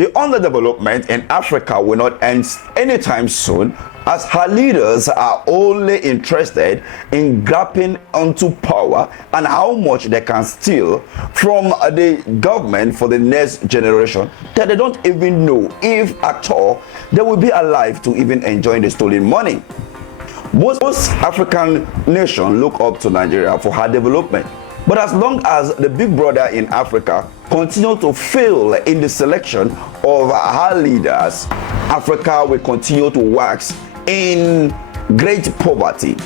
The underdevelopment in Africa will not end anytime soon, as her leaders are only interested in grabbing onto power and how much they can steal from the government for the next generation, that they don't even know if at all they will be alive to even enjoy the stolen money. Most African nations look up to Nigeria for her development. But as long as the big brother in Africa continue to fail in the selection of her leaders, Africa will continue to wax in great poverty.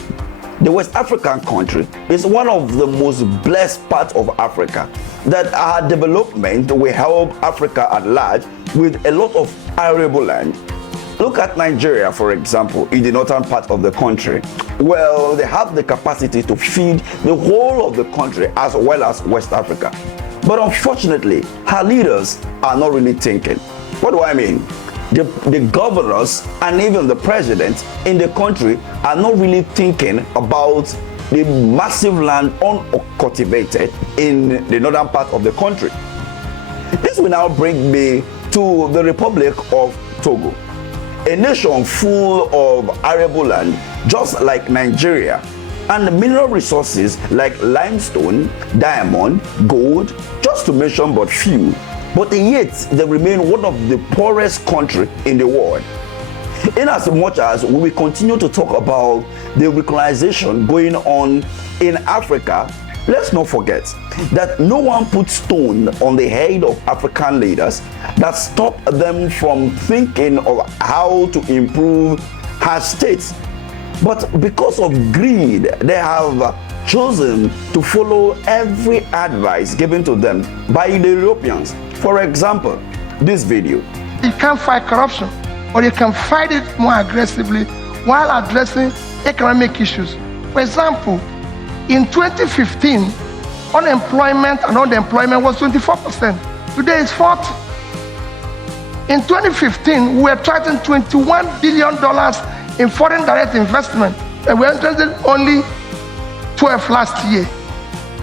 The West African country is one of the most blessed parts of Africa, that our development will help Africa at large with a lot of arable land. Look at Nigeria, for example, in the northern part of the country. Well, they have the capacity to feed the whole of the country as well as West Africa. But unfortunately, her leaders are not really thinking. What do I mean? The governors and even the president in the country are not really thinking about the massive land uncultivated in the northern part of the country. This will now bring me to the Republic of Togo, a nation full of arable land, just like Nigeria, and mineral resources like limestone, diamond, gold, just to mention but few. But yet, they remain one of the poorest countries in the world. In as much as we will continue to talk about the colonization going on in Africa, let's not forget that no one put stone on the head of African leaders that stop them from thinking of how to improve her states. But because of greed, they have chosen to follow every advice given to them by the Europeans. For example, this video. You can't fight corruption, or you can fight it more aggressively while addressing economic issues. For example, in 2015, unemployment and underemployment was 24%. Today it's 40%. In 2015, we were attracting $21 billion in foreign direct investment, and we entered only 12 last year.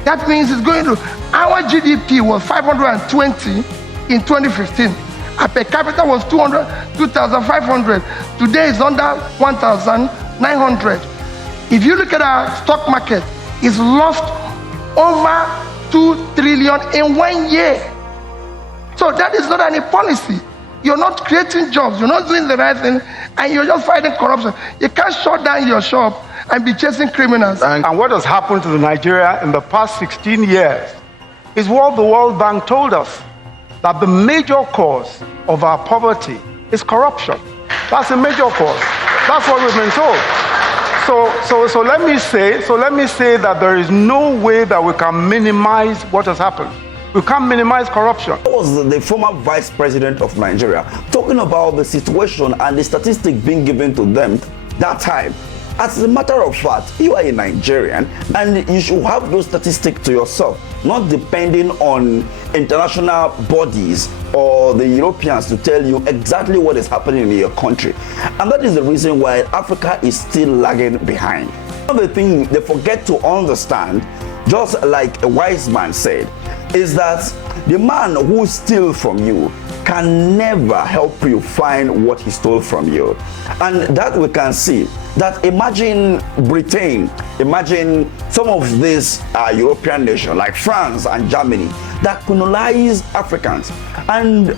That means it's going to, our GDP was 520 in 2015. Our per capita was 2,500. Today it's under 1,900. If you look at our stock market, it's lost over 2 trillion in 1 year. So that is not any policy. You're not creating jobs, you're not doing the right thing, and you're just fighting corruption. You can't shut down your shop and be chasing criminals. And what has happened to Nigeria in the past 16 years is what the World Bank told us, that the major cause of our poverty is corruption. That's a major cause. That's what we've been told. So let me say that there is no way that we can minimize what has happened. We can't minimize corruption. That was the former vice president of Nigeria talking about the situation and the statistics being given to them that time. As a matter of fact, you are a Nigerian and you should have those statistics to yourself, not depending on international bodies or the Europeans to tell you exactly what is happening in your country. And that is the reason why Africa is still lagging behind. One of the things they forget to understand, just like a wise man said, is that the man who steals from you can never help you find what he stole from you. And that we can see, that imagine Britain, imagine some of these European nations like France and Germany that colonized Africans, and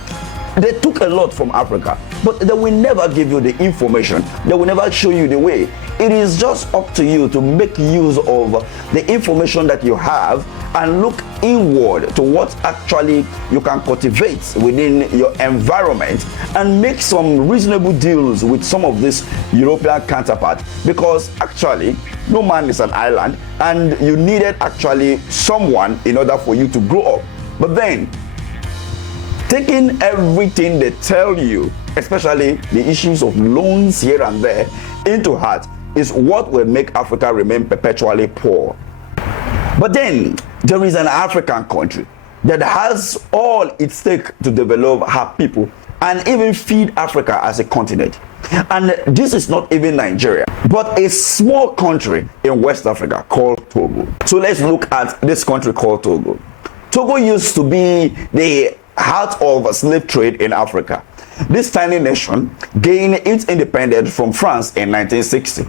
they took a lot from Africa, but they will never give you the information. They will never show you the way. It is just up to you to make use of the information that you have and look inward to what actually you can cultivate within your environment and make some reasonable deals with some of these European counterparts, because actually no man is an island and you needed actually someone in order for you to grow up. But then taking everything they tell you, especially the issues of loans here and there, into heart is what will make Africa remain perpetually poor. But then there is an African country that has all it takes to develop her people and even feed Africa as a continent. And this is not even Nigeria, but a small country in West Africa called Togo. So let's look at this country called Togo. Togo used to be the heart of slave trade in Africa. This tiny nation gained its independence from France in 1960.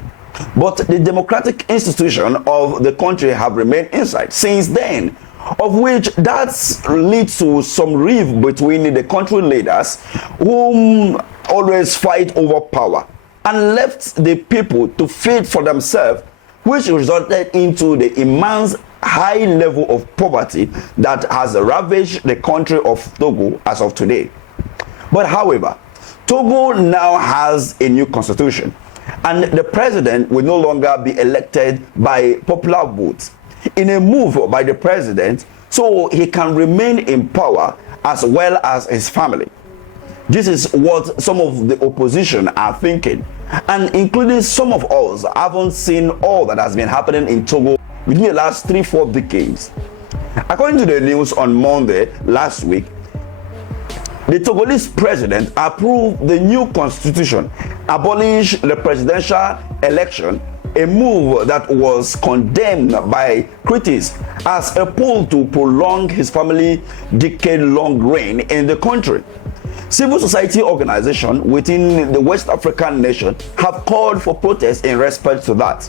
But the democratic institutions of the country have remained inside since then, of which that leads to some rift between the country leaders, whom always fight over power, and left the people to fend for themselves, which resulted into the immense high level of poverty that has ravaged the country of Togo as of today. But however, Togo now has a new constitution, and the president will no longer be elected by popular votes, in a move by the president so he can remain in power as well as his family. This is what some of the opposition are thinking, and including some of us haven't seen all that has been happening in Togo within the last 3-4 decades. According to the news on Monday last week, the Togolese president approved the new constitution, abolished the presidential election, a move that was condemned by critics as a pull to prolong his family decade-long reign in the country. Civil society organizations within the West African nation have called for protests in respect to that.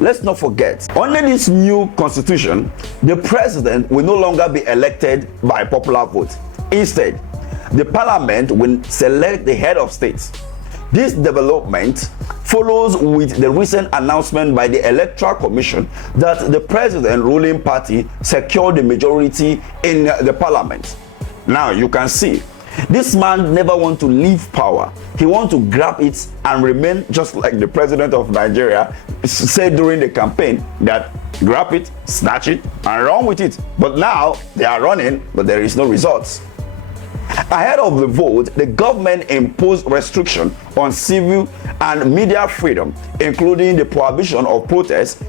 Let's not forget, under this new constitution, the president will no longer be elected by popular vote. Instead, the parliament will select the head of state. This development follows with the recent announcement by the Electoral Commission that the president ruling party secured the majority in the parliament. Now you can see, this man never wants to leave power. He wants to grab it and remain just like the president of Nigeria said during the campaign, that grab it, snatch it, and run with it. But now they are running, but there is no results. Ahead of the vote, the government imposed restrictions on civil and media freedom, including the prohibition of protests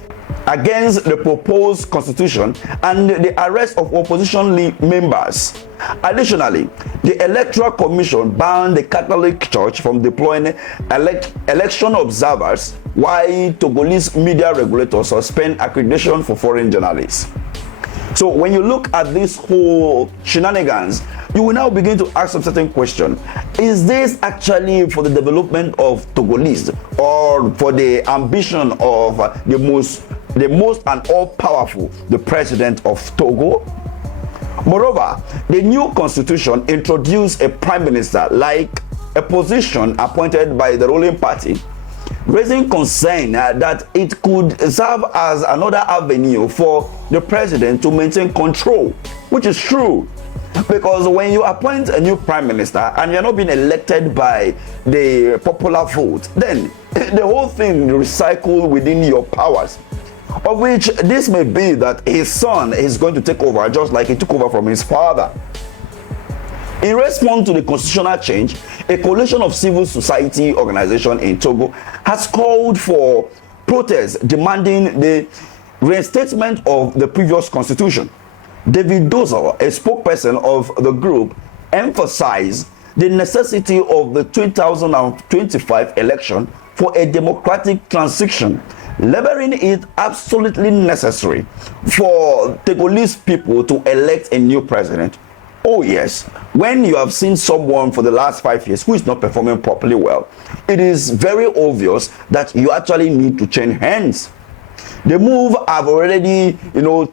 against the proposed constitution and the arrest of opposition members. Additionally, the Electoral Commission banned the Catholic Church from deploying election observers, while Togolese media regulators suspend accreditation for foreign journalists. So when you look at this whole shenanigans, you will now begin to ask some certain question. Is this actually for the development of Togolese, or for the ambition of the most and all-powerful, the president of Togo? Moreover, the new constitution introduced a prime minister like a position appointed by the ruling party, raising concern that it could serve as another avenue for the president to maintain control, which is true. Because when you appoint a new prime minister and you're not being elected by the popular vote, then the whole thing recycles within your powers, of which this may be that his son is going to take over just like he took over from his father. In response to the constitutional change, a coalition of civil society organizations in Togo has called for protests demanding the reinstatement of the previous constitution. David Tussle, a spokesperson of the group, emphasized the necessity of the 2025 election for a democratic transition, labeling it absolutely necessary for Togolese people to elect a new president. Oh yes, when you have seen someone for the last 5 years who is not performing properly well, it is very obvious that you actually need to change hands. The move have already,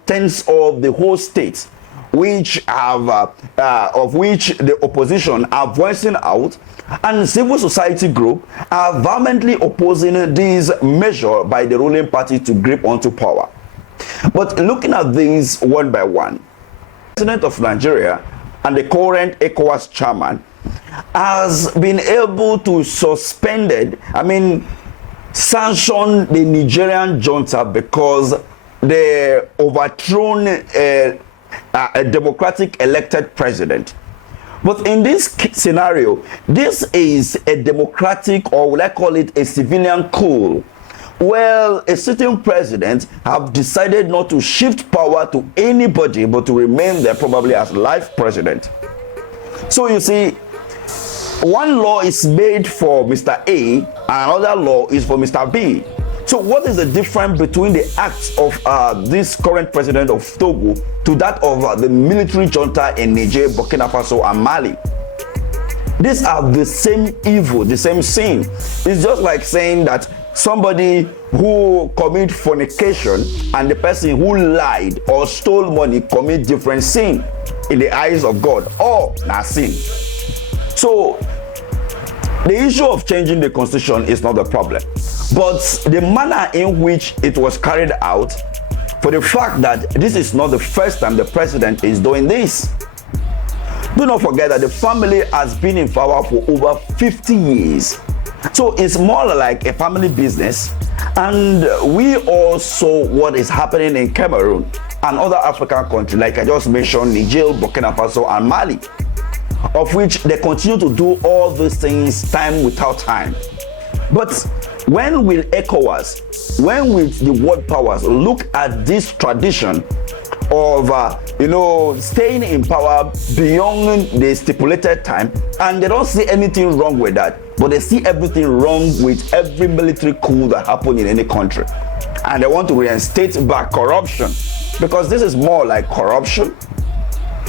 tensed up the whole state, which have of which the opposition are voicing out, and civil society group are vehemently opposing this measure by the ruling party to grip onto power. But looking at these one by one, the president of Nigeria and the current ECOWAS chairman has been able to sanction the Nigerian junta because they overthrown a democratic elected president. But in this scenario, this is a democratic, or will I call it a civilian coup, where a sitting president have decided not to shift power to anybody but to remain there probably as life president. So you see, one law is made for Mr. A and another law is for Mr. B. So what is the difference between the acts of this current president of Togo to that of the military junta in Niger, Burkina Faso, and Mali? These are the same evil, the same sin. It's just like saying that somebody who commit fornication and the person who lied or stole money commit different sin in the eyes of God. All are sin. So the issue of changing the constitution is not the problem, but the manner in which it was carried out, for the fact that this is not the first time the president is doing this. Do not forget that the family has been in power for over 50 years. So it's more like a family business. And we all saw what is happening in Cameroon and other African countries, like I just mentioned, Niger, Burkina Faso, and Mali, of which they continue to do all these things time without time. But when will ECOWAS, when will the world powers look at this tradition of staying in power beyond the stipulated time, and they don't see anything wrong with that, but they see everything wrong with every military coup that happened in any country, and they want to reinstate back corruption, because this is more like corruption.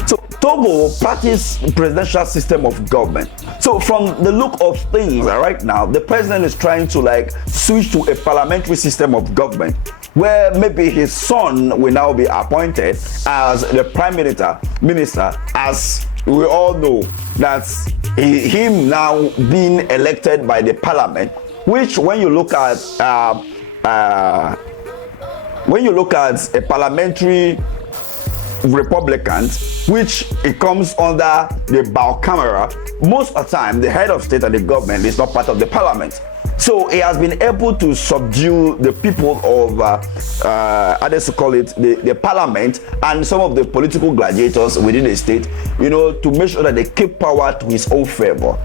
So Togo practice presidential system of government. So from the look of things right now, the president is trying to switch to a parliamentary system of government, where maybe his son will now be appointed as the prime minister, as we all know that him now being elected by the parliament, which when you look at a parliamentary Republican, which it comes under the bicameral, most of the time the head of state and the government is not part of the parliament. So he has been able to subdue the people of, the parliament and some of the political gladiators within the state, to make sure that they keep power to his own favor.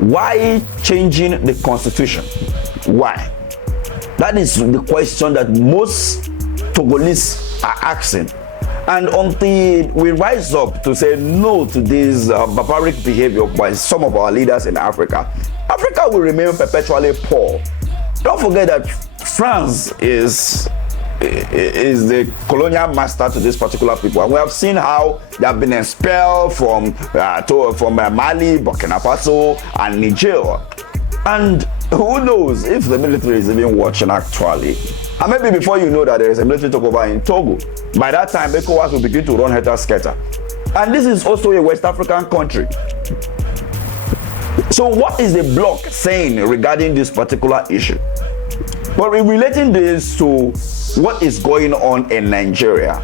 Why changing the constitution? Why? That is the question that most Togolese are asking. And until we rise up to say no to this barbaric behavior by some of our leaders in Africa, Africa will remain perpetually poor. Don't forget that France is the colonial master to this particular people, and we have seen how they have been expelled from Mali, Burkina Faso, and Niger. And who knows if the military is even watching actually. And maybe before you know that there is a military takeover in Togo, by that time ECOWAS will begin to run helter-skelter. And this is also a West African country. So what is the bloc saying regarding this particular issue? But in relating this to what is going on in Nigeria,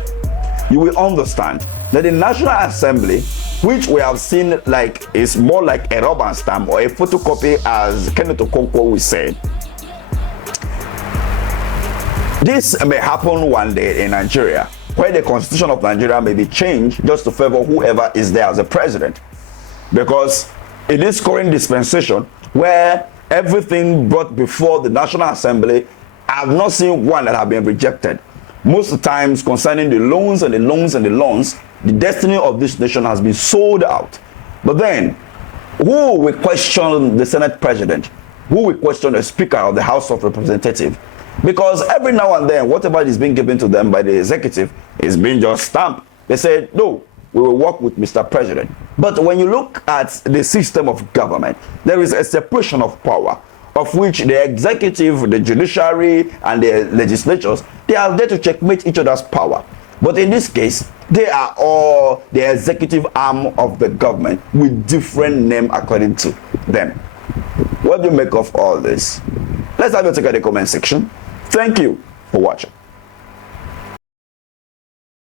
you will understand that the National Assembly, which we have seen is more like a rubber stamp or a photocopy, as Kenneth Okonkwo will say. This may happen one day in Nigeria, where the constitution of Nigeria may be changed just to favor whoever is there as a president. Because in this current dispensation, where everything brought before the National Assembly, I have not seen one that have been rejected. Most of the times concerning the loans and the loans and the loans, the destiny of this nation has been sold out. But then, who will question the Senate President? Who will question the Speaker of the House of Representatives? Because every now and then, whatever is being given to them by the executive is being just stamped. They said, no, we will work with Mr. President. But when you look at the system of government, there is a separation of power, of which the executive, the judiciary, and the legislatures, they are there to checkmate each other's power. But in this case, they are all the executive arm of the government with different name according to them. What do you make of all this? Let's have a look at the comment section. Thank you for watching.